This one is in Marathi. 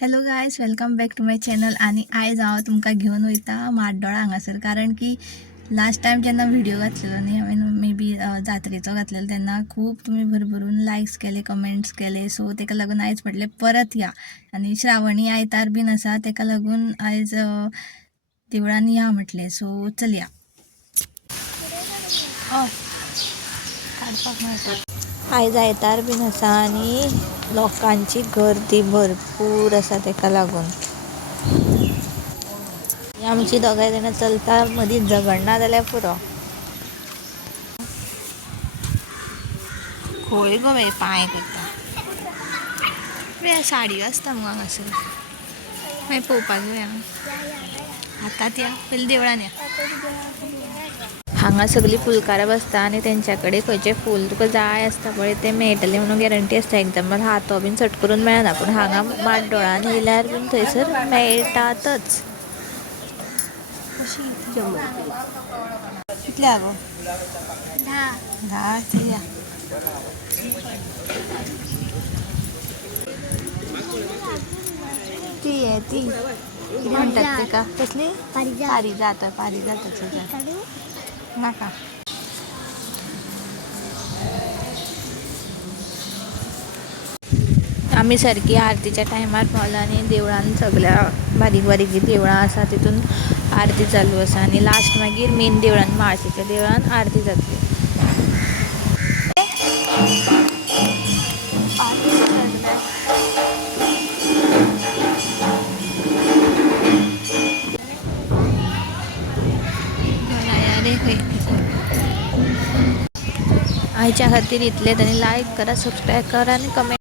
Hello guys, welcome back to my channel. आणि आयज हांव तुमकां घेवन वयता माड्डोळा हांगासर. कारण की लास्ट टायम जेन्ना व्हिडिओ घातलेलो न्ही हांवें मे बी जात्रेचो घातलेलो, तेन्ना खूब तुमी भरभरून लायक्स केले, कमेंट्स केले. सो तेका लागून आयज म्हटलें परत या. आनी श्रावणी आयतार बीन आसा, तेका लागून आयज देवळान या म्हटलें. सो चल या. आयज आयतार बीन आसा आनी लोकांची गर्दी भरपूर आसा, तेका लागून आमची दोगांय जाणां चलता, मदीं झगडना जाल्यार पुरो. खंय गो बाये पांय करता साडयो आसता मगो हांगासर. मागीर पळोवपाक या. आतांत या, पयलीं देवळान या. हांगा सगळीं फुलकारां बसता आनी तेंच्या कडेन खंयचें फूल तुका जाय आसता पळय तें मेळटलें म्हणून गॅरंटी आसता. एकदम हातो बीन सट करून मेळना, पूण हांगा माड्डोळान येयल्यार बीन थंयसर मेळटातच. कितले हा गो? 10 ती या. ती आहे ती, कितें म्हणटात तेका, कसली? पारिजाताची झाड नाका. आमी सारकी आरतीच्या टायमार पावला आनी देवळान सगळ्या बारीक बारीक जी देवळां आसा तितून आरती चालू आसा. आनी लास्ट मागीर मेन देवळान, म्हाळशेच्या देवळान आरती जातली. आयच्या खातीर इतलेंच. आनी लायक करा, सबस्क्रायब करा आनी कमेंट